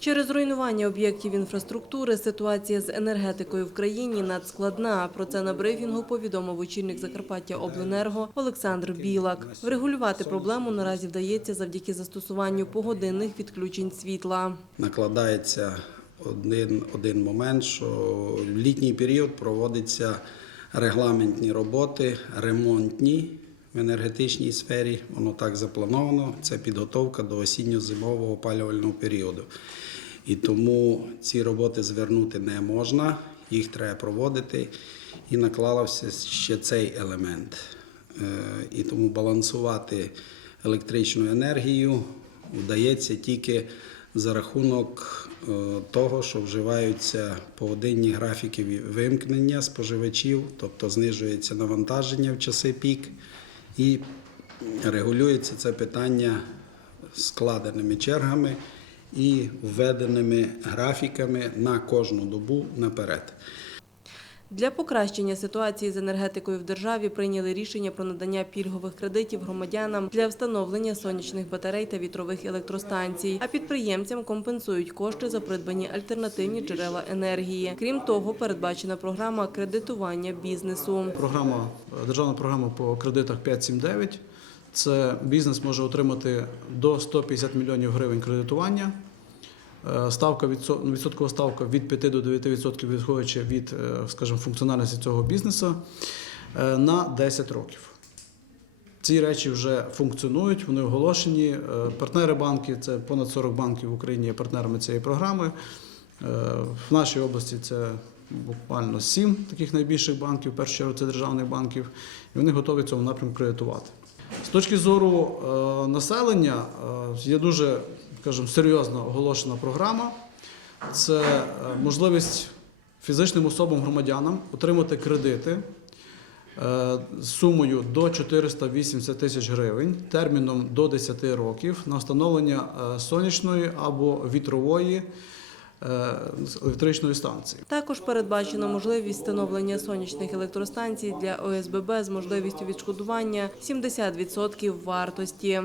Через руйнування об'єктів інфраструктури ситуація з енергетикою в країні надскладна. Про це на брифінгу повідомив очільник Закарпаття Обленерго Олександр Білак. Врегулювати проблему наразі вдається завдяки застосуванню погодинних відключень світла. накладається один, один момент, що в літній період проводяться регламентні роботи, ремонтні в енергетичній сфері. Воно так заплановано. Це підготовка до осінньо-зимового опалювального періоду. І тому ці роботи звернути не можна, їх треба проводити. І наклався ще цей елемент. Е, І тому балансувати електричну енергію вдається тільки за рахунок е, того, що вживаються погодинні графіки вимкнення споживачів, тобто знижується навантаження в часи пік і регулюється це питання складеними чергами і введеними графіками на кожну добу наперед. Для покращення ситуації з енергетикою в державі прийняли рішення про надання пільгових кредитів громадянам для встановлення сонячних батарей та вітрових електростанцій. А підприємцям компенсують кошти за придбані альтернативні джерела енергії. Крім того, передбачена програма кредитування бізнесу. Програма, державна програма по кредитах 579. Це бізнес може отримати до 150 мільйонів гривень кредитування. Е, Ставка відсоткова ставка від 5 до 9% відходячи від, е, скажімо, функціональності цього бізнесу е, на 10 років. Ці речі вже функціонують, вони оголошені. Партнери банки це понад 40 банків в Україні є партнерами цієї програми. В нашій області це буквально 7 таких найбільших банків, в першу чергу це державних банків, і вони готові цьому напрямку кредитувати. З точки зору населення є дуже, скажімо, серйозно оголошена програма. Це е, можливість фізичним особам громадянам отримати кредити е, з сумою до 480 тисяч гривень терміном до 10 років на встановлення е, сонячної або вітрової електричної станції. Також передбачено можливість встановлення сонячних електростанцій для ОСББ з можливістю відшкодування 70% вартості.